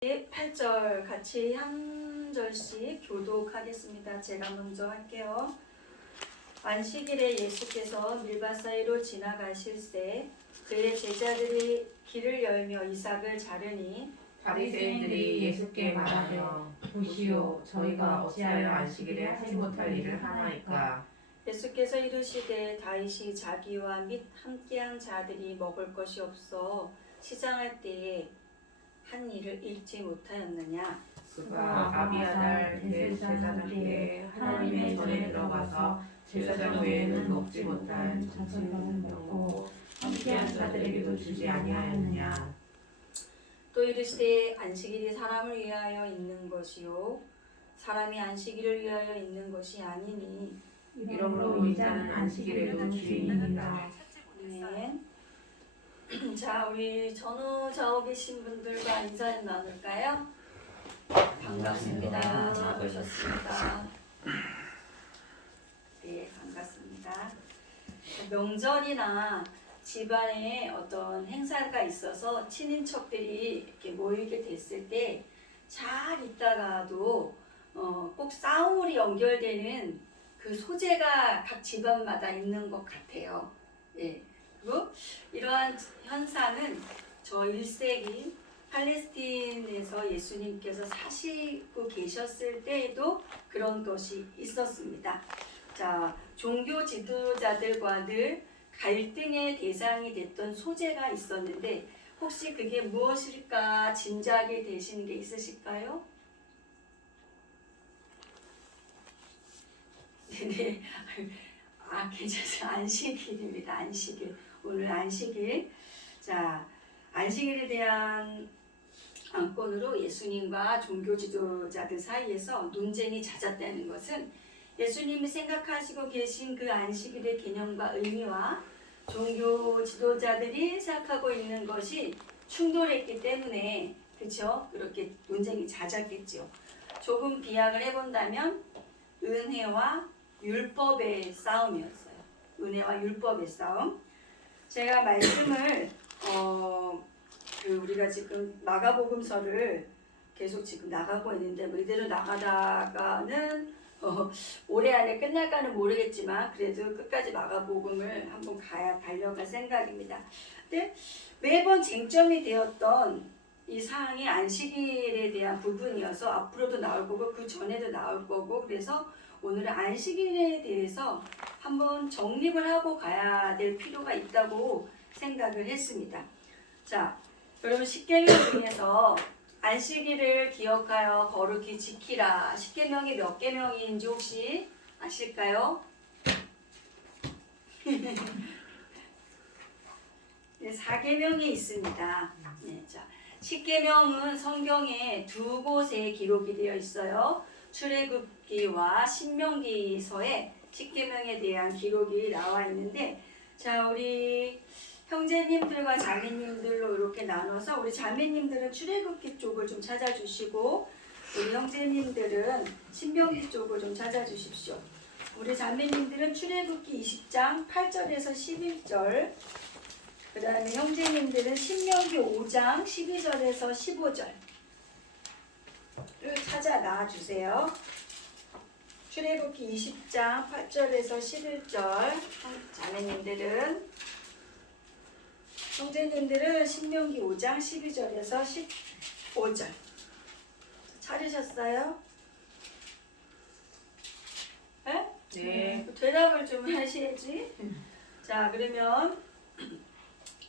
8절 같이 한 절씩 교독하겠습니다. 제가 먼저 할게요. 안식일에 예수께서 밀밭 사이로 지나가실새 그의 제자들이 길을 열며 이삭을 자르니 바리새인들이 예수께 말하며 보시오 저희가 어찌하여 안식일에 하지 못할 일을 하나이까. 예수께서 이르시되 다윗이 자기와 및 함께한 자들이 먹을 것이 없어 시장할 때에 한 일을 잃지 못하였느냐. 그가 아비아달 대제사장에게 하나님의 전에 들어가서 제사장 외에는 먹지 못한 자손을 먹고 함께한 자들에게도 주지 아니하였느냐. 또 이르시되 안식일이 사람을 위하여 있는 것이요 사람이 안식일을 위하여 있는 것이 아니니 이러므로 인자는 안식일에도 주인이니라. 네. 자, 우리 전후 좌우 계신 분들과 인사 나눌까요? 반갑습니다. 잘 오셨습니다. 네, 반갑습니다. 명절이나 집안에 어떤 행사가 있어서 친인척들이 이렇게 모이게 됐을 때 잘 있다가도 꼭 싸움으로 연결되는 그 소재가 각 집안마다 있는 것 같아요. 예. 그리고 이러한 현상은 저 1세기 팔레스틴에서 예수님께서 사시고 계셨을 때에도 그런 것이 있었습니다. 자, 종교 지도자들과 늘 갈등의 대상이 됐던 소재가 있었는데 혹시 그게 무엇일까 짐작이 되시는 게 있으실까요? 네. 괜찮아요. 안식일입니다. 안식일. 오늘 안식일. 자, 안식일에 대한 안건으로 예수님과 종교 지도자들 사이에서 논쟁이 잦았다는 것은 예수님이 생각하시고 계신 그 안식일의 개념과 의미와 종교 지도자들이 생각하고 있는 것이 충돌했기 때문에 그렇죠? 그렇게 논쟁이 잦았겠죠. 조금 비약을 해본다면 은혜와 율법의 싸움이었어요. 은혜와 율법의 싸움. 제가 말씀을 우리가 지금 마가복음서를 계속 지금 나가고 있는데 이대로 나가다가는 올해 안에 끝날까는 모르겠지만 그래도 끝까지 마가복음을 한번 달려갈 생각입니다. 근데 매번 쟁점이 되었던 이 사항이 안식일에 대한 부분이어서 앞으로도 나올 거고 그 전에도 나올 거고 그래서 오늘은 안식일에 대해서 한번 정립을 하고 가야 될 필요가 있다고 생각을 했습니다. 자, 여러분 십계명 중에서 안식일을 기억하여 거룩히 지키라. 십계명이 몇 계명인지 혹시 아실까요? 네, 4계명이 있습니다. 네, 자, 십계명은 성경에 두 곳에 기록이 되어 있어요. 출애굽기와 신명기서에 십계명에 대한 기록이 나와 있는데 자, 우리 형제님들과 자매님들로 이렇게 나눠서 우리 자매님들은 출애굽기 쪽을 좀 찾아주시고 우리 형제님들은 신명기 쪽을 좀 찾아주십시오. 우리 자매님들은 출애굽기 20장 8절에서 11절 그 다음에 형제님들은 신명기 5장 12절에서 15절을 찾아 나와주세요. 출애굽기 20장 8절에서 11절 자매님들은 형제님들은 신명기 5장 12절에서 15절 찾으셨어요? 네? 네. 대답을 좀 하셔야지. 자, 그러면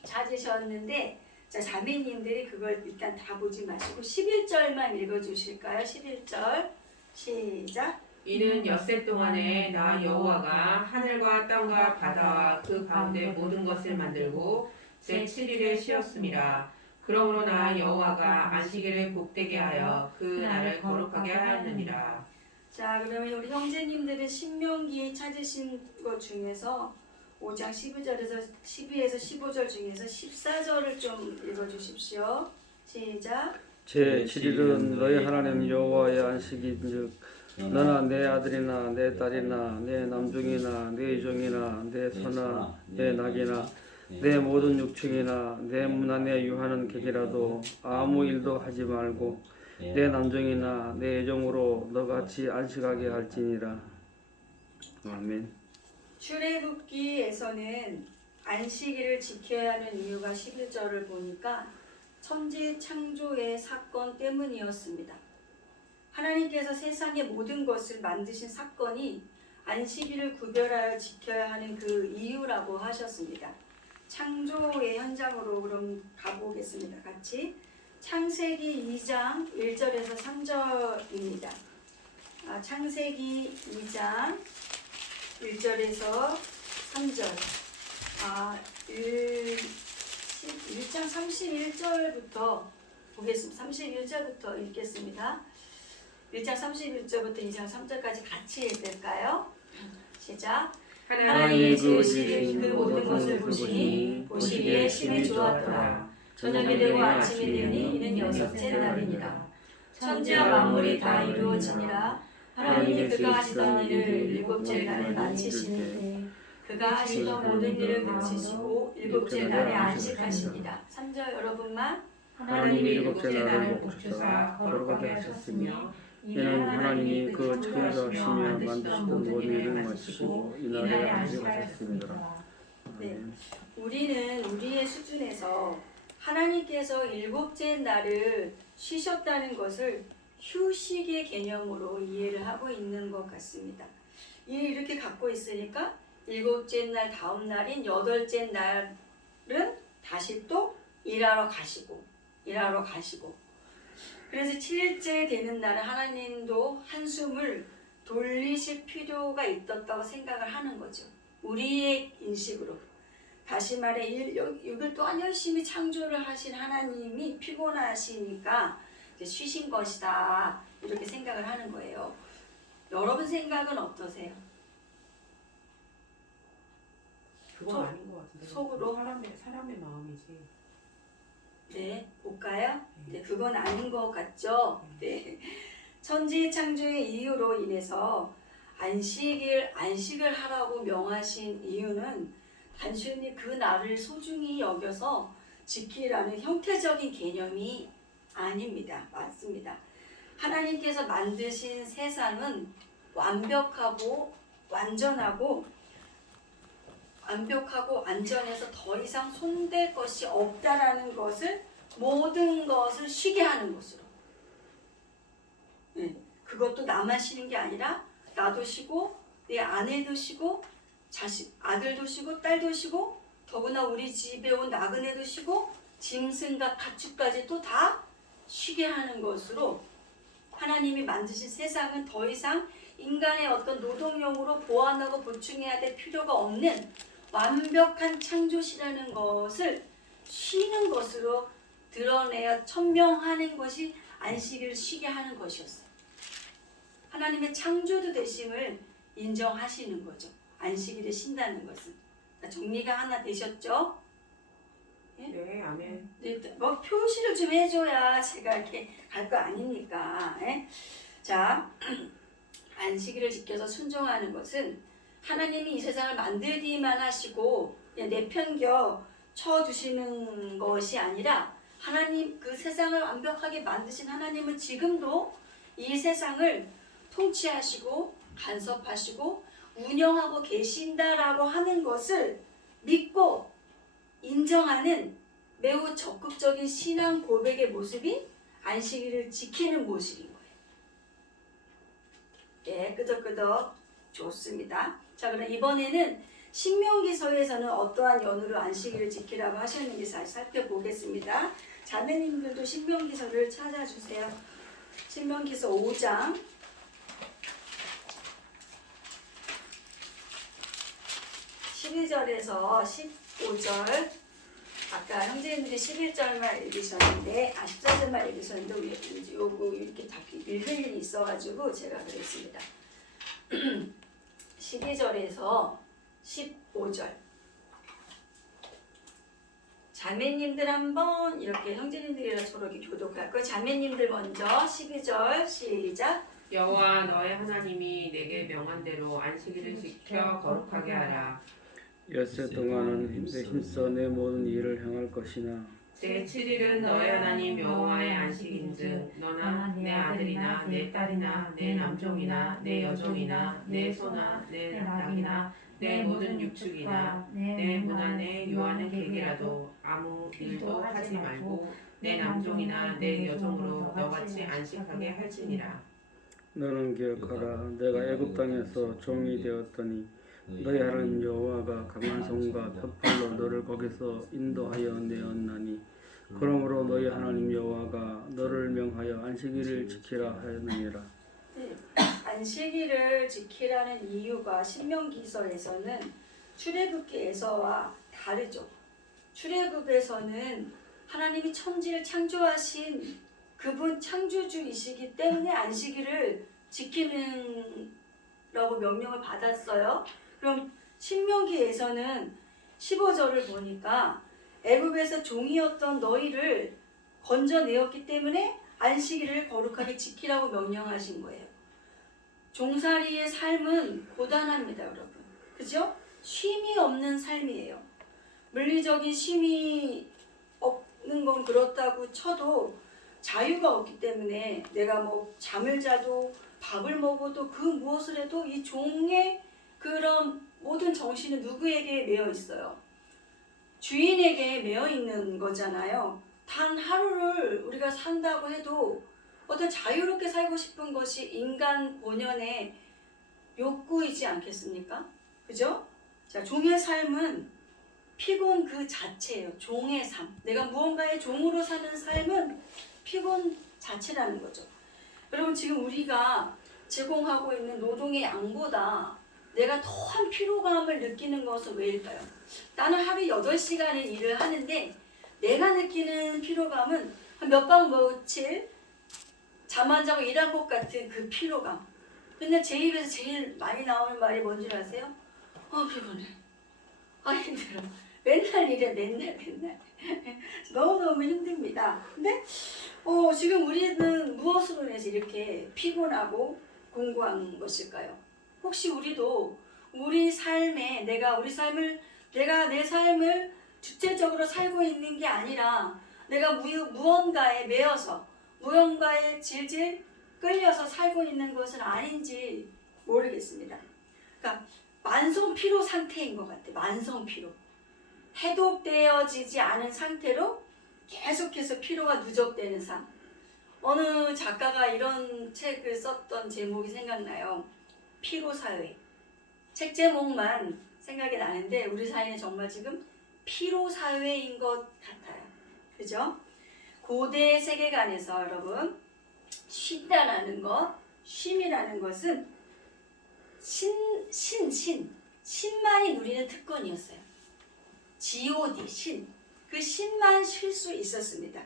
찾으셨는데 자, 자매님들이 그걸 일단 다 보지 마시고 11절만 읽어주실까요? 11절 시작. 이는 엿새 동안에 나 여호와가 하늘과 땅과 바다와 그 가운데 모든 것을 만들고 제7일에 쉬었음이라. 그러므로 나 여호와가 안식일을 복되게 하여 그 날을 거룩하게 하였느니라. 자, 그러면 우리 형제님들은 신명기 찾으신 것 중에서 5장 12절에서 12에서 15절 중에서 14절을 좀 읽어주십시오. 시작. 제7일은 너희 하나님 여호와의 안식인즉 너나 내 아들이나 내 딸이나 내 남종이나 내 종이나 내 소나 내 낙이나 내 모든 육축이나 내 문안에 유하는 객이라도 아무 일도 하지 말고 내 남종이나 내 애종으로 너같이 안식하게 할지니라. 아멘. 출애굽기에서는 안식일을 지켜야 하는 이유가 11절을 보니까 천지 창조의 사건 때문이었습니다. 하나님께서 세상의 모든 것을 만드신 사건이 안식일을 구별하여 지켜야 하는 그 이유라고 하셨습니다. 창조의 현장으로 그럼 가보겠습니다. 같이 창세기 2장 1절에서 3절입니다. 창세기 2장 1절에서 3절 1장 31절부터 보겠습니다. 31절부터 읽겠습니다. 1장 31절부터 2장 3절까지 같이 읽을까요? 시작. 하나님이 지으신 그 모든 것을 보시니 보시기에 심히 좋았더라. 저녁이 되고 아침이 되니 이는 여섯째 날이니라. 천지와 만물이 다 이루어지니라. 하나님이 그가 하시던 일을 일곱째 날에 마치시니 그가 하시던 모든 일을 그치시고 일곱째 날에 안식하시니라. 3절 여러분만. 하나님이 일곱째 날을 복주사 거룩하게 하셨으며 이는 하나님이 그 창조하시며 만드시던 모든 일을 마치시고 이날에 안식하셨습니다. 네, 우리는 우리의 수준에서 하나님께서 일곱째 날을 쉬셨다는 것을 휴식의 개념으로 이해를 하고 있는 것 같습니다. 이렇게 갖고 있으니까 일곱째 날 다음 날인 여덟째 날은 다시 또 일하러 가시고 그래서 7일째 되는 날은 하나님도 한숨을 돌리실 필요가 있었다고 생각을 하는 거죠. 우리의 인식으로. 다시 말해 6일 동안 열심히 창조를 하신 하나님이 피곤하시니까 쉬신 것이다 이렇게 생각을 하는 거예요. 여러분 생각은 어떠세요? 그건 아닌 것 같은데. 속으로? 사람의 마음이지. 네, 볼까요? 네, 그건 아닌 것 같죠? 네. 천지 창조의 이유로 인해서 안식을 하라고 명하신 이유는 단순히 그 날을 소중히 여겨서 지키라는 형태적인 개념이 아닙니다. 맞습니다. 하나님께서 만드신 세상은 완벽하고 안전해서 더 이상 손댈 것이 없다라는 것을 모든 것을 쉬게 하는 것으로. 네, 그것도 나만 쉬는 게 아니라 나도 쉬고 내 아내도 쉬고 아들도 쉬고 딸도 쉬고 더구나 우리 집에 온 나그네도 쉬고 짐승과 가축까지도 다 쉬게 하는 것으로 하나님이 만드신 세상은 더 이상 인간의 어떤 노동력으로 보완하고 보충해야 될 필요가 없는 완벽한 창조시라는 것을 쉬는 것으로 드러내어 천명하는 것이 안식일을 쉬게 하는 것이었어요. 하나님의 창조도 되심을 인정하시는 거죠. 안식일을 쉰다는 것은. 정리가 하나 되셨죠? 네, 아멘. 네, 뭐 표시를 좀 해줘야 제가 이렇게 갈 거 아닙니까? 예? 자, 안식일을 지켜서 순종하는 것은 하나님이 이 세상을 만들기만 하시고 내편겨 쳐주시는 것이 아니라 하나님 그 세상을 완벽하게 만드신 하나님은 지금도 이 세상을 통치하시고 간섭하시고 운영하고 계신다라고 하는 것을 믿고 인정하는 매우 적극적인 신앙 고백의 모습이 안식일을 지키는 모습인 거예요. 네, 끄덕끄덕 좋습니다. 자, 그럼 이번에는 신명기서에서는 어떠한 연후로 안식일을 지키라고 하셨는지 살펴보겠습니다. 자매님들도 신명기서를 찾아주세요. 신명기서 5장 12절에서 15절. 아까 형제님들이 11절만 읽으셨는데 14절만 읽으셨는데 요거 이렇게 다 읽을 일이 있어가지고 제가 그랬습니다. 12절에서 15절. 자매님들 한번 이렇게 형제님들이랑 저렇게 교독할 거예요. 자매님들 먼저 12절 시작. 여호와 너의 하나님이 내게 명한 대로 안식일을 지켜 거룩하게 하라. 엿새 동안은 내 힘써 내 모든 일을 행할 것이나 제7일은 너의 하나님 여호와의 안식인즉 너나 내 아들이나 내 딸이나 내 남종이나 내 여종이나 내 소나 내 낙이나 내 모든 육축이나 내 문 안에 유하는 객이라도 아무 일도 하지 말고 내 남종이나 내 여종으로 너같이 안식하게 할지니라. 너는 기억하라 내가 애굽 땅에서 종이 되었더니 너희 하나님 여호와가 강한 손과 혓발로 너를 거기서 인도하여 내었나니 그러므로 너희 하나님 여호와가 너를 명하여 안식일을 지키라 하였느니라. 네, 안식일을 지키라는 이유가 신명기서에서는 출애굽기에서와 다르죠. 출애굽에서는 하나님이 천지를 창조하신 그분 창조주이시기 때문에 안식일을 지키는라고 명령을 받았어요. 그럼 신명기에서는 15절을 보니까 애굽에서 종이었던 너희를 건져내었기 때문에 안식일을 거룩하게 지키라고 명령하신 거예요. 종살이의 삶은 고단합니다, 여러분. 그죠? 쉼이 없는 삶이에요. 물리적인 쉼이 없는 건 그렇다고 쳐도 자유가 없기 때문에 내가 뭐 잠을 자도 밥을 먹어도 그 무엇을 해도 이 종의 그런 모든 정신은 누구에게 매여 있어요? 주인에게 매여 있는 거잖아요. 단 하루를 우리가 산다고 해도 어떤 자유롭게 살고 싶은 것이 인간 본연의 욕구이지 않겠습니까? 그죠? 자, 종의 삶은 피곤 그 자체예요. 종의 삶. 내가 무언가의 종으로 사는 삶은 피곤 자체라는 거죠. 여러분 지금 우리가 제공하고 있는 노동의 양보다 내가 더한 피로감을 느끼는 것은 왜일까요? 나는 하루 8시간을 일을 하는데 내가 느끼는 피로감은 몇 박 며칠 잠 안 자고 일한 것 같은 그 피로감. 근데 제 입에서 제일 많이 나오는 말이 뭔지 아세요? 피곤해. 힘들어. 맨날 이래, 맨날. 너무너무 힘듭니다. 근데 지금 우리는 무엇으로 인해서 이렇게 피곤하고 공고한 것일까요? 혹시 우리도 우리 삶에 내가 내 삶을 주체적으로 살고 있는 게 아니라 내가 무언가에 매여서 무언가에 질질 끌려서 살고 있는 것은 아닌지 모르겠습니다. 그러니까 만성 피로 상태인 것 같아요. 만성 피로. 해독되어지지 않은 상태로 계속해서 피로가 누적되는 삶. 어느 작가가 이런 책을 썼던 제목이 생각나요. 피로사회. 책 제목만 생각이 나는데 우리 사회는 정말 지금 피로사회인 것 같아요. 그죠? 고대 세계관에서 여러분 쉰다라는 것, 쉼이라는 것은 신만이 누리는 특권이었어요. G.O.D. 신. 그 신만 쉴 수 있었습니다.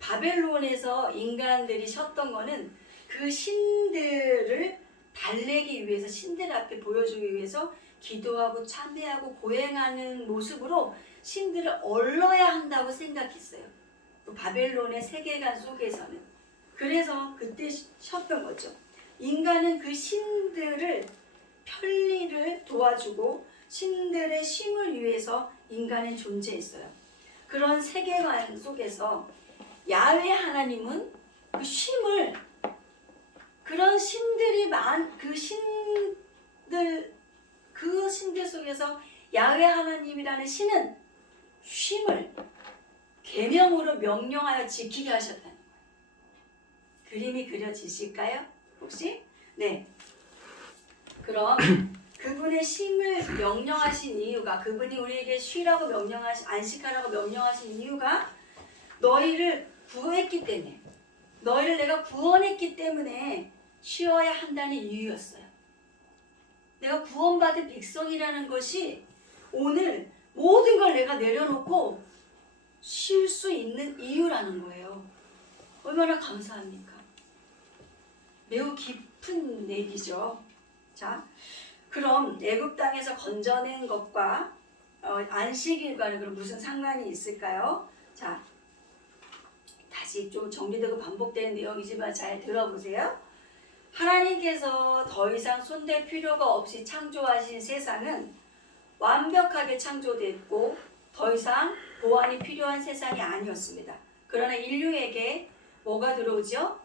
바벨론에서 인간들이 쉬었던 거는 그 신들을 달래기 위해서 신들 앞에 보여주기 위해서 기도하고 참회하고 고행하는 모습으로 신들을 얼러야 한다고 생각했어요. 또 바벨론의 세계관 속에서는. 그래서 그때 쉬었던 거죠. 인간은 그 신들을 편리를 도와주고 신들의 쉼을 위해서 인간은 존재했어요. 그런 세계관 속에서 야훼 하나님은 그 쉼을 그런 신들이 그 신들 속에서 야훼 하나님이라는 신은 쉼을 계명으로 명령하여 지키게 하셨다는 거예요. 그림이 그려지실까요? 혹시? 네. 그럼 그분의 쉼을 명령하신 이유가 그분이 우리에게 쉬라고 안식하라고 명령하신 이유가 너희를 구했기 때문에 너희를 내가 구원했기 때문에 쉬어야 한다는 이유였어요. 내가 구원받은 백성이라는 것이 오늘 모든 걸 내가 내려놓고 쉴 수 있는 이유라는 거예요. 얼마나 감사합니까? 매우 깊은 얘기죠. 자, 그럼 애굽 땅에서 건져낸 것과 안식일과는 그럼 무슨 상관이 있을까요? 자, 다시 좀 정리되고 반복되는 내용이지만 잘 들어보세요. 하나님께서 더 이상 손댈 필요가 없이 창조하신 세상은 완벽하게 창조됐고 더 이상 보완이 필요한 세상이 아니었습니다. 그러나 인류에게 뭐가 들어오죠?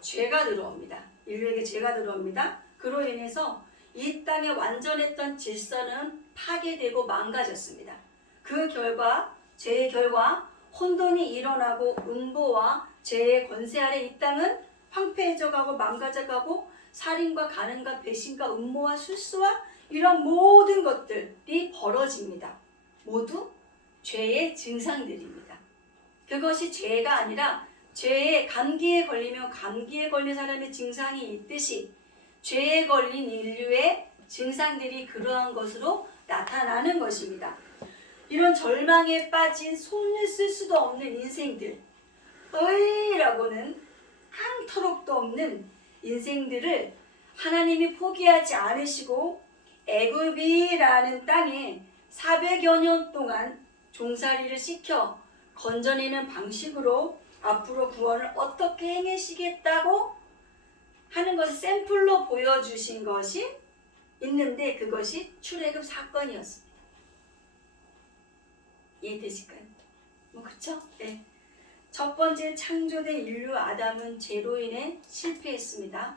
죄가 들어옵니다. 인류에게 죄가 들어옵니다. 그로 인해서 이 땅에 완전했던 질서는 파괴되고 망가졌습니다. 그 결과, 죄의 결과 혼돈이 일어나고 음보와 죄의 권세 아래 이 땅은 황폐해져가고 망가져가고 살인과 간음과 배신과 음모와 술수와 이런 모든 것들이 벌어집니다. 모두 죄의 증상들입니다. 그것이 죄가 아니라 죄의 감기에 걸리면 감기에 걸린 사람의 증상이 있듯이 죄에 걸린 인류의 증상들이 그러한 것으로 나타나는 것입니다. 이런 절망에 빠진 손을 쓸 수도 없는 인생들, 라고는 한터록도 없는 인생들을 하나님이 포기하지 않으시고 애굽이라는 땅에 400여 년 동안 종살이를 시켜 건져내는 방식으로 앞으로 구원을 어떻게 행하시겠다고 하는 것을 샘플로 보여주신 것이 있는데 그것이 출애굽 사건이었습니다. 이해되실까요? 그렇죠? 네. 첫 번째 창조된 인류 아담은 죄로 인해 실패했습니다.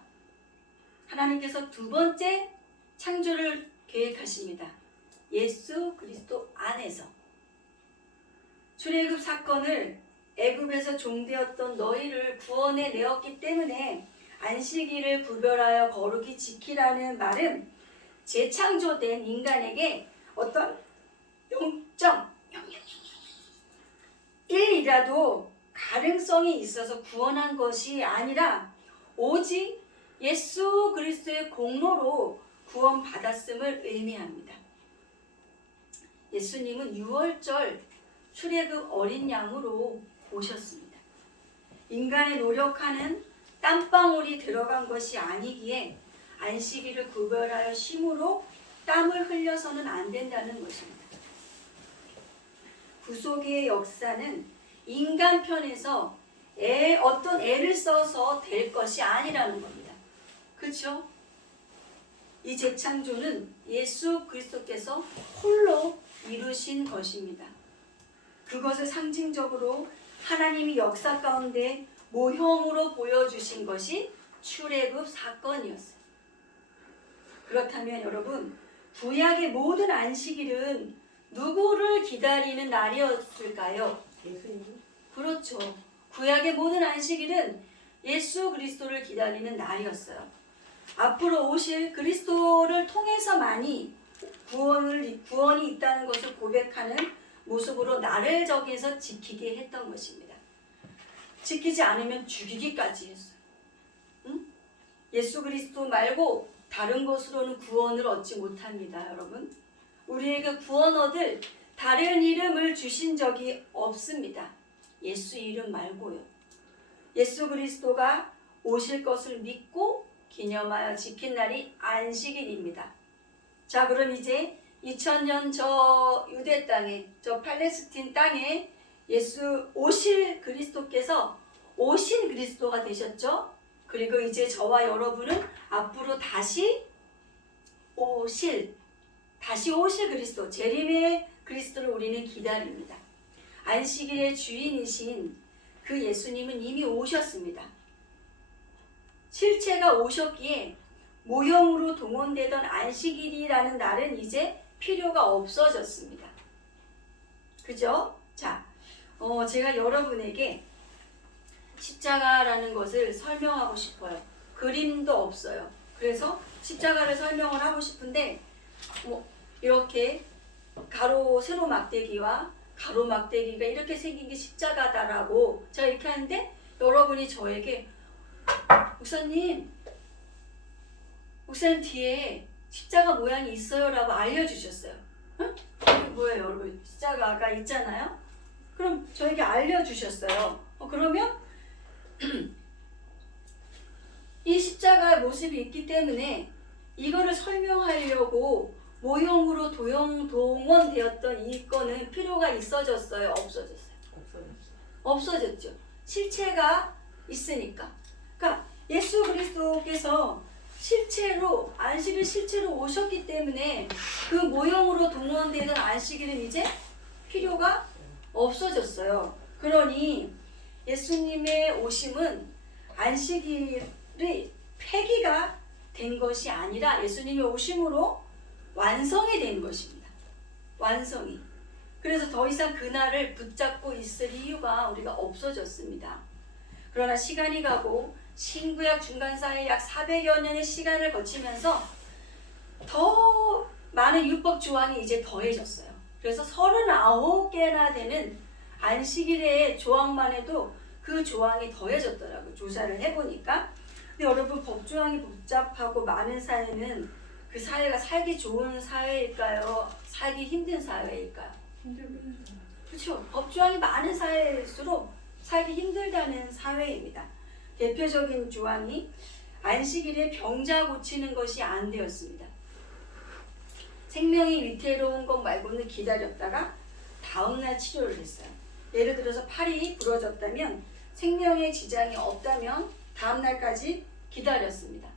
하나님께서 두 번째 창조를 계획하십니다. 예수 그리스도 안에서. 출애굽 사건을 애굽에서 종되었던 너희를 구원해 내었기 때문에 안식일을 구별하여 거룩히 지키라는 말은 재창조된 인간에게 어떤 0.1이라도 가능성이 있어서 구원한 것이 아니라 오직 예수 그리스도의 공로로 구원받았음을 의미합니다. 예수님은 6월절 출애굽 어린 양으로 오셨습니다. 인간의 노력하는 땀방울이 들어간 것이 아니기에 안식일을 구별하여 쉼으로 땀을 흘려서는 안 된다는 것입니다. 구속의 역사는 인간 편에서 어떤 애를 써서 될 것이 아니라는 겁니다. 그렇죠? 이 재창조는 예수 그리스도께서 홀로 이루신 것입니다. 그것을 상징적으로 하나님이 역사 가운데 모형으로 보여주신 것이 출애굽 사건이었어요. 그렇다면 여러분, 구약의 모든 안식일은 누구를 기다리는 날이었을까요? 예수님. 그렇죠. 구약의 모든 안식일은 예수 그리스도를 기다리는 날이었어요. 앞으로 오실 그리스도를 통해서만이 구원이 있다는 것을 고백하는 모습으로 나를 정해서 지키게 했던 것입니다. 지키지 않으면 죽이기까지 했어요. 응? 예수 그리스도 말고 다른 것으로는 구원을 얻지 못합니다, 여러분. 우리에게 구원 얻을 다른 이름을 주신 적이 없습니다. 예수 이름 말고요. 예수 그리스도가 오실 것을 믿고 기념하여 지킨 날이 안식일입니다. 자, 그럼 이제 2000년 저 유대 땅에, 저 팔레스틴 땅에 예수 오실 그리스도께서 오신 그리스도가 되셨죠? 그리고 이제 저와 여러분은 앞으로 다시 오실 그리스도, 재림의 그리스도를 우리는 기다립니다. 안식일의 주인이신 그 예수님은 이미 오셨습니다. 실체가 오셨기에 모형으로 동원되던 안식일이라는 날은 이제 필요가 없어졌습니다. 그죠? 자, 제가 여러분에게 십자가라는 것을 설명하고 싶어요. 그림도 없어요. 그래서 십자가를 설명을 하고 싶은데 이렇게 가로 세로 막대기와 가로 막대기가 이렇게 생긴 게 십자가다라고 제가 이렇게 하는데 여러분이 저에게 목사님 뒤에 십자가 모양이 있어요 라고 알려주셨어요. 응? 이게 뭐예요 여러분? 십자가가 있잖아요. 그럼 저에게 알려주셨어요. 그러면 이 십자가의 모습이 있기 때문에 이거를 설명하려고 모형으로 동원되었던 이 건은 필요가 있어졌어요? 없어졌어요? 없어졌죠. 실체가 있으니까. 그러니까 예수 그리스도께서 실체로 안식일 실체로 오셨기 때문에 그 모형으로 동원되는 안식일은 이제 필요가 없어졌어요. 그러니 예수님의 오심은 안식일의 폐기가 된 것이 아니라 예수님의 오심으로 완성이 된 것입니다. 완성이. 그래서 더 이상 그날을 붙잡고 있을 이유가 우리가 없어졌습니다. 그러나 시간이 가고 신구약 중간사이 약 400여 년의 시간을 거치면서 더 많은 율법 조항이 이제 더해졌어요. 그래서 39개나 되는 안식일의 조항만 해도 그 조항이 더해졌더라고요. 조사를 해보니까. 근데 여러분, 법조항이 복잡하고 많은 사회는 그 사회가 살기 좋은 사회일까요? 살기 힘든 사회일까요? 그렇죠. 법조항이 많은 사회일수록 살기 힘들다는 사회입니다. 대표적인 조항이 안식일에 병자 고치는 것이 안 되었습니다. 생명이 위태로운 것 말고는 기다렸다가 다음날 치료를 했어요. 예를 들어서 팔이 부러졌다면 생명에 지장이 없다면 다음날까지 기다렸습니다.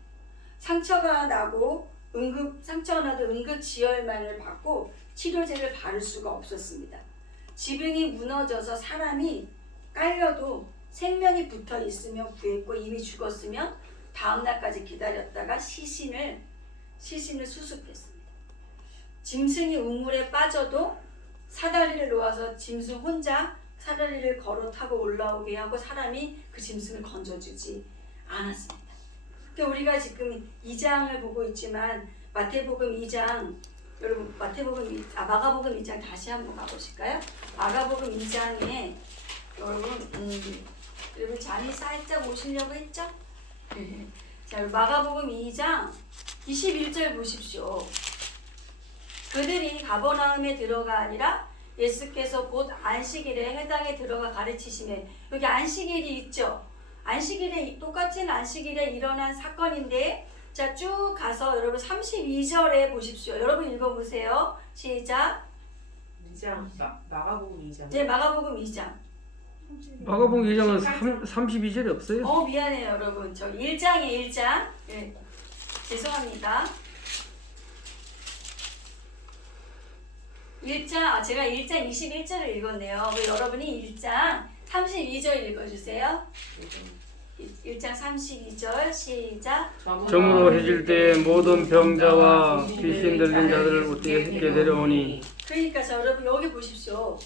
상처가 나도 응급지혈만을 받고 치료제를 바를 수가 없었습니다. 지붕이 무너져서 사람이 깔려도 생명이 붙어 있으면 구했고 이미 죽었으면 다음날까지 기다렸다가 시신을 수습했습니다. 짐승이 우물에 빠져도 사다리를 놓아서 짐승 혼자 사다리를 걸어 타고 올라오게 하고 사람이 그 짐승을 건져주지 않았습니다. 그러니까 우리가 지금 2장을 보고 있지만 마태복음 2장, 여러분 마가복음 2장 다시 한번 가보실까요? 마가복음 2장에 여러분 잔이 살짝 오시려고 했죠? 자, 마가복음 2장 21절 보십시오. 그들이 가버나움에 들어가 아니라 예수께서 곧 안식일에 회당에 들어가 가르치시매. 여기 안식일이 있죠? 안식일에 똑같은 안식일에 일어난 사건인데, 자, 쭉 가서 여러분 32절에 보십시오. 여러분 읽어보세요. 시작. 2장 마가복음 2장. 네, 마가복음 2장. 마가복음 2장은 32절이 없어요. 미안해요, 여러분. 저 1장이에요, 1장. 네, 죄송합니다. 1장, 제가 1장 21절을 읽었네요. 여러분이 1장 32절 읽어주세요. 1장 32절 시작. 점으로 해질 때에 모든 병자와 귀신 들린 자들을 어떻게 쉽게 데려오니. 그러니까 여러분 여기 보십시오.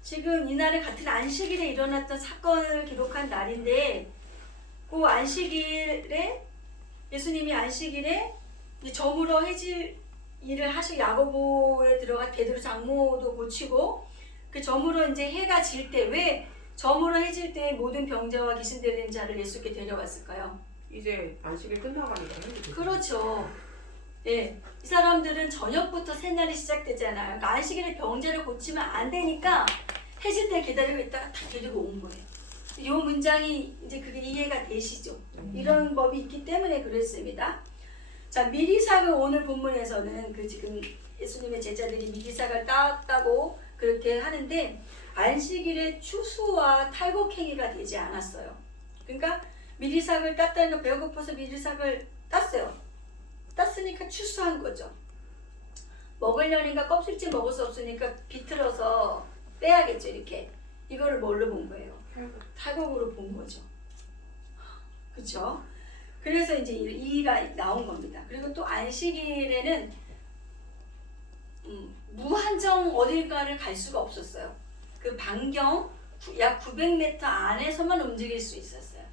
지금 이날에 같은 안식일에 일어났던 사건을 기록한 날인데, 그 안식일에 예수님이 안식일에 점으로 해질 일을 하시고 야고보에 들어가 베드로 장모도 고치고, 그 점으로 이제 해가 질 때, 왜 점으로 해질 때 모든 병자와 귀신 들린 자를 예수께 데려왔을까요? 이제 안식일 끝나가니까. 그렇죠. 예, 이 사람들은 저녁부터 새날이 시작되잖아요. 그러니까 안식일에 병자를 고치면 안 되니까 해질 때 기다리고 있다가 다 데리고 온 거예요. 이 문장이 이제 그게 이해가 되시죠? 이런 법이 있기 때문에 그랬습니다. 자, 미리삭을 오늘 본문에서는 그 지금 예수님의 제자들이 미리삭을 땄다고 그렇게 하는데, 안식일에 추수와 탈곡행위가 되지 않았어요. 그러니까 미리삭을 땄다는 건 배고파서 미리삭을 땄어요. 땄으니까 추수한 거죠. 먹으려니까 껍질째 먹을 수 없으니까 비틀어서 빼야겠죠, 이렇게. 이거를 뭘로 본 거예요? 탈곡으로 본 거죠. 그렇죠? 그래서 이제 이가 나온 겁니다. 그리고 또 안식일에는 무한정 어딜가를 갈 수가 없었어요. 그 반경 약 900m 안에서만 움직일 수 있었어요.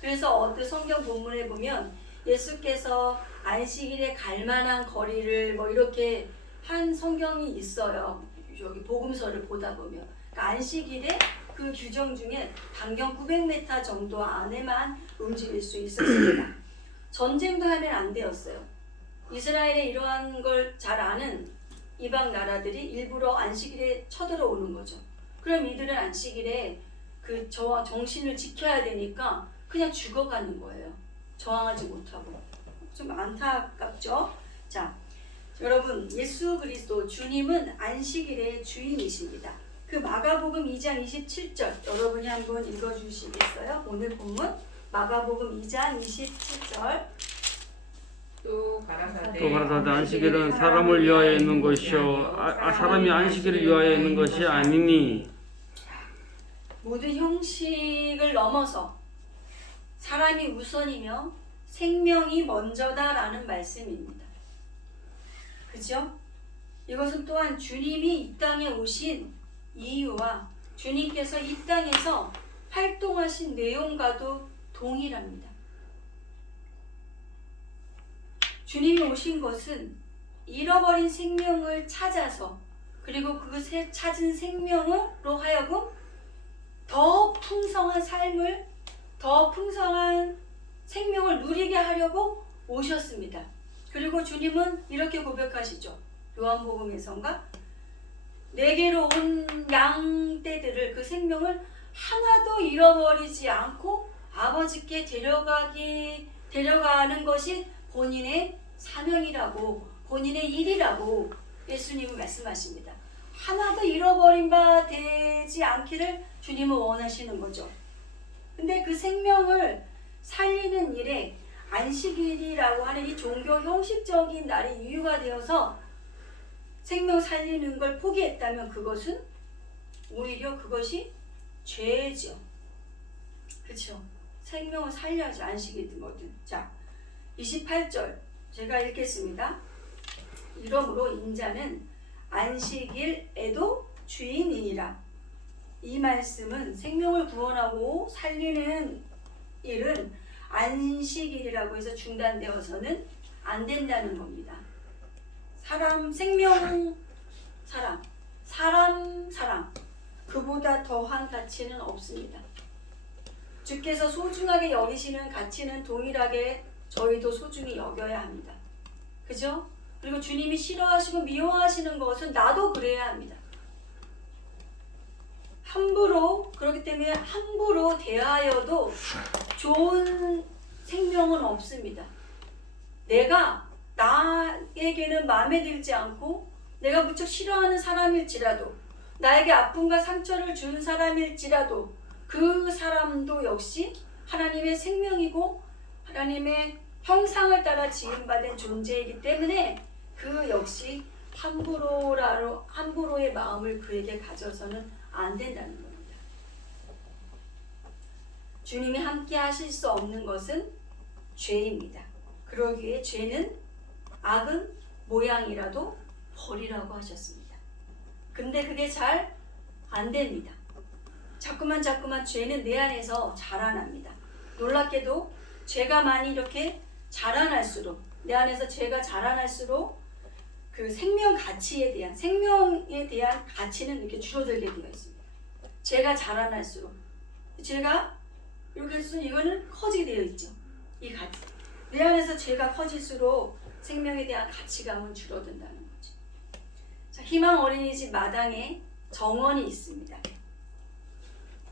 그래서 어떤 성경 본문에 보면 예수께서 안식일에 갈 만한 거리를 이렇게 한 성경이 있어요. 여기 복음서를 보다 보면. 그러니까 안식일에 그 규정 중에 반경 900m 정도 안에만 움직일 수 있었습니다. 전쟁도 하면 안 되었어요. 이스라엘에 이러한 걸 잘 아는 이방 나라들이 일부러 안식일에 쳐들어오는 거죠. 그럼 이들은 안식일에 그 정신을 지켜야 되니까 그냥 죽어가는 거예요. 저항하지 못하고. 좀 안타깝죠? 자, 여러분, 예수 그리스도 주님은 안식일의 주인이십니다. 그 마가복음 2장 27절 여러분이 한번 읽어주시겠어요? 오늘 본문 마가복음 2장 27절. 또 가라사대 또 가라사대 안식일은 사람을 위하여 있는 것이요 사람이 안식일을 위하여 있는 것이 아니니 모든 형식을 넘어서 사람이 우선이며 생명이 먼저다라는 말씀입니다. 그죠? 이것은 또한 주님이 이 땅에 오신 이유와 주님께서 이 땅에서 활동하신 내용과도 동일합니다. 주님이 오신 것은 잃어버린 생명을 찾아서 그리고 그 찾은 생명으로 하여금 더 풍성한 삶을 더 풍성한 생명을 누리게 하려고 오셨습니다. 그리고 주님은 이렇게 고백하시죠. 요한복음에선가 내게로 온 양떼들을 그 생명을 하나도 잃어버리지 않고 아버지께 데려가는 것이 본인의 사명이라고 본인의 일이라고 예수님은 말씀하십니다. 하나도 잃어버린 바 되지 않기를 주님은 원하시는 거죠. 근데 그 생명을 살리는 일에 안식일이라고 하는 이 종교 형식적인 날이 이유가 되어서 생명 살리는 걸 포기했다면 그것은 오히려 그것이 죄죠. 그렇죠? 생명을 살려야지 안식이든 뭐든. 자, 28절 제가 읽겠습니다. 이러므로 인자는 안식일에도 주인이니라. 이 말씀은 생명을 구원하고 살리는 일은 안식일이라고 해서 중단되어서는 안 된다는 겁니다. 생명 사랑 그보다 더한 가치는 없습니다. 주께서 소중하게 여기시는 가치는 동일하게 저희도 소중히 여겨야 합니다. 그죠? 그리고 주님이 싫어하시고 미워하시는 것은 나도 그래야 합니다. 그렇기 때문에 함부로 대하여도 좋은 생명은 없습니다. 나에게는 마음에 들지 않고 내가 무척 싫어하는 사람일지라도 나에게 아픔과 상처를 준 사람일지라도 그 사람도 역시 하나님의 생명이고 하나님의 형상을 따라 지음받은 존재이기 때문에 그 역시 함부로의 마음을 그에게 가져서는 안 된다는 겁니다. 주님이 함께 하실 수 없는 것은 죄입니다. 그러기에 악은 모양이라도 버리라고 하셨습니다. 근데 그게 잘 안 됩니다. 자꾸만 죄는 내 안에서 자라납니다. 놀랍게도 죄가 많이 이렇게 자라날수록 내 안에서 죄가 자라날수록 그 생명에 대한 가치는 이렇게 줄어들게 되어 있습니다. 죄가 자라날수록 죄가 이렇게 해서 이거는 커지게 되어 있죠. 이 가치. 내 안에서 죄가 커질수록 생명에 대한 가치감은 줄어든다는 거죠. 자, 희망 어린이집 마당에 정원이 있습니다.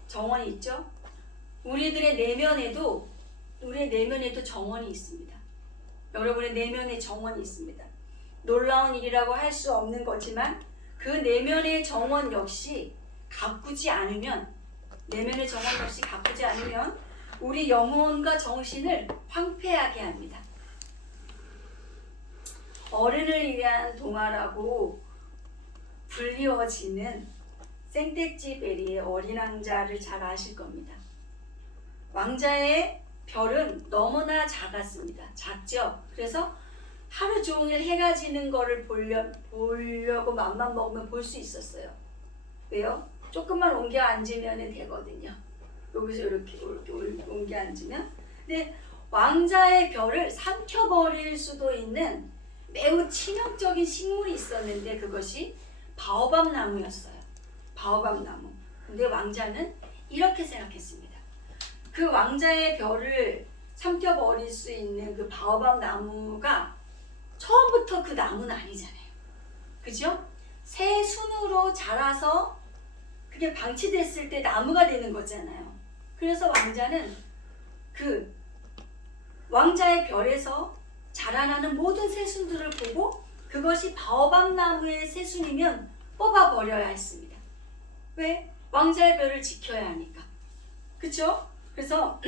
정원이 있죠. 우리의 내면에도 정원이 있습니다. 여러분의 내면에 정원이 있습니다. 놀라운 일이라고 할 수 없는 거지만 그 내면의 정원 역시 가꾸지 않으면 우리 영혼과 정신을 황폐하게 합니다. 어른을 위한 동화라고 불리워지는 생텍쥐 베리의 어린 왕자를 잘 아실 겁니다. 왕자의 별은 너무나 작았습니다. 작죠? 그래서 하루 종일 해가 지는 거를 보려고 맘만 먹으면 볼 수 있었어요. 왜요? 조금만 옮겨 앉으면 되거든요. 여기서 이렇게 옮겨 앉으면. 근데 왕자의 별을 삼켜버릴 수도 있는 매우 치명적인 식물이 있었는데 그것이 바오밥 나무였어요. 바오밥 나무. 근데 왕자는 이렇게 생각했습니다. 그 왕자의 별을 삼켜버릴 수 있는 그 바오밥 나무가 처음부터 그 나무는 아니잖아요. 그죠? 새 순으로 자라서 그게 방치됐을 때 나무가 되는 거잖아요. 그래서 왕자는 그 왕자의 별에서 자라나는 모든 새순들을 보고 그것이 바오밥 나무의 새순이면 뽑아버려야 했습니다. 왜? 왕자의 별을 지켜야 하니까. 그쵸? 그래서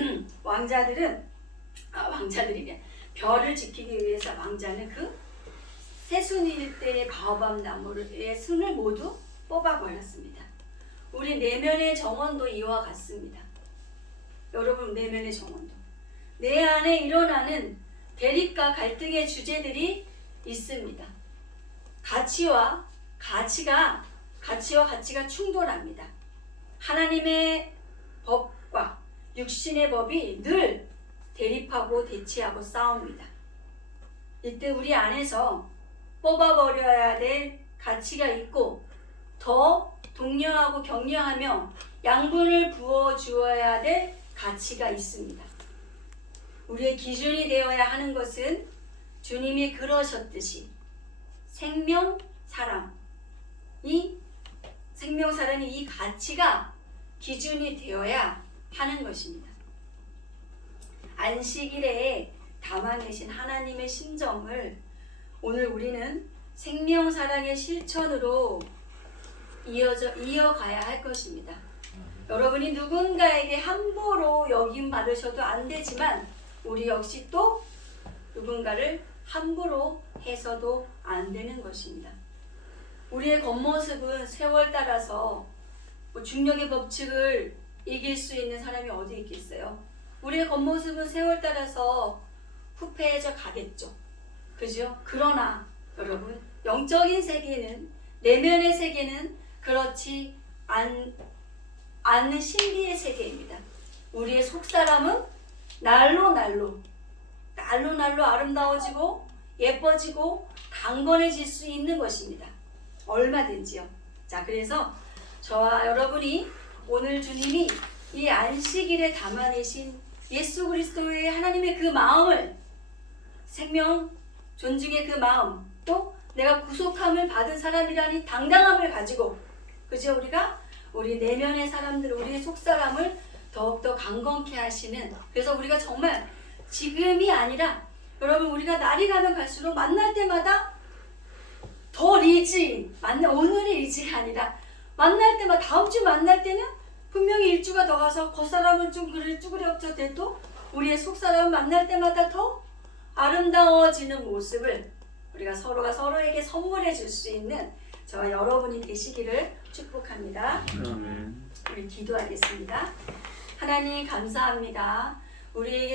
별을 지키기 위해서 왕자는 그 새순일 때의 바오밤 나무의 순을 모두 뽑아버렸습니다. 우리 내면의 정원도 이와 같습니다. 여러분, 내면의 정원도 내 안에 일어나는 대립과 갈등의 주제들이 있습니다. 가치와 가치가 충돌합니다. 하나님의 법과 육신의 법이 늘 대립하고 대치하고 싸웁니다. 이때 우리 안에서 뽑아버려야 될 가치가 있고 더 독려하고 격려하며 양분을 부어주어야 될 가치가 있습니다. 우리의 기준이 되어야 하는 것은 주님이 그러셨듯이 생명사랑이 이 가치가 기준이 되어야 하는 것입니다. 안식일에 담아내신 하나님의 심정을 오늘 우리는 생명사랑의 실천으로 이어가야 할 것입니다. 여러분이 누군가에게 함부로 여김 받으셔도 안 되지만 우리 역시 또 누군가를 함부로 해서도 안 되는 것입니다. 우리의 겉모습은 세월 따라서 중력의 법칙을 이길 수 있는 사람이 어디 있겠어요? 우리의 겉모습은 세월 따라서 후패해져 가겠죠. 그죠? 그러나 여러분, 영적인 세계는, 내면의 세계는 그렇지 않는 신비의 세계입니다. 우리의 속사람은 날로 아름다워지고 예뻐지고 강건해질 수 있는 것입니다. 얼마든지요. 자, 그래서 저와 여러분이 오늘 주님이 이 안식일에 담아내신 예수 그리스도의 하나님의 그 마음을, 생명 존중의 그 마음, 또 내가 구속함을 받은 사람이라니 당당함을 가지고, 그죠? 우리 내면의 사람들, 우리의 속사람을 더욱더 강건케 하시는, 그래서 우리가 정말 지금이 아니라 여러분, 우리가 날이 가면 갈수록 만날 때마다 더 오늘의 리지가 아니라 만날 때마다, 다음 주 만날 때는 분명히 일주가 더 가서 겉사람은 좀 쭈그려져 돼도 우리의 속사람은 만날 때마다 더 아름다워지는 모습을 우리가 서로가 서로에게 선물해 줄 수 있는 저와 여러분이 되시기를 축복합니다. 아멘. 우리 기도하겠습니다. 하나님 감사합니다. 우리에게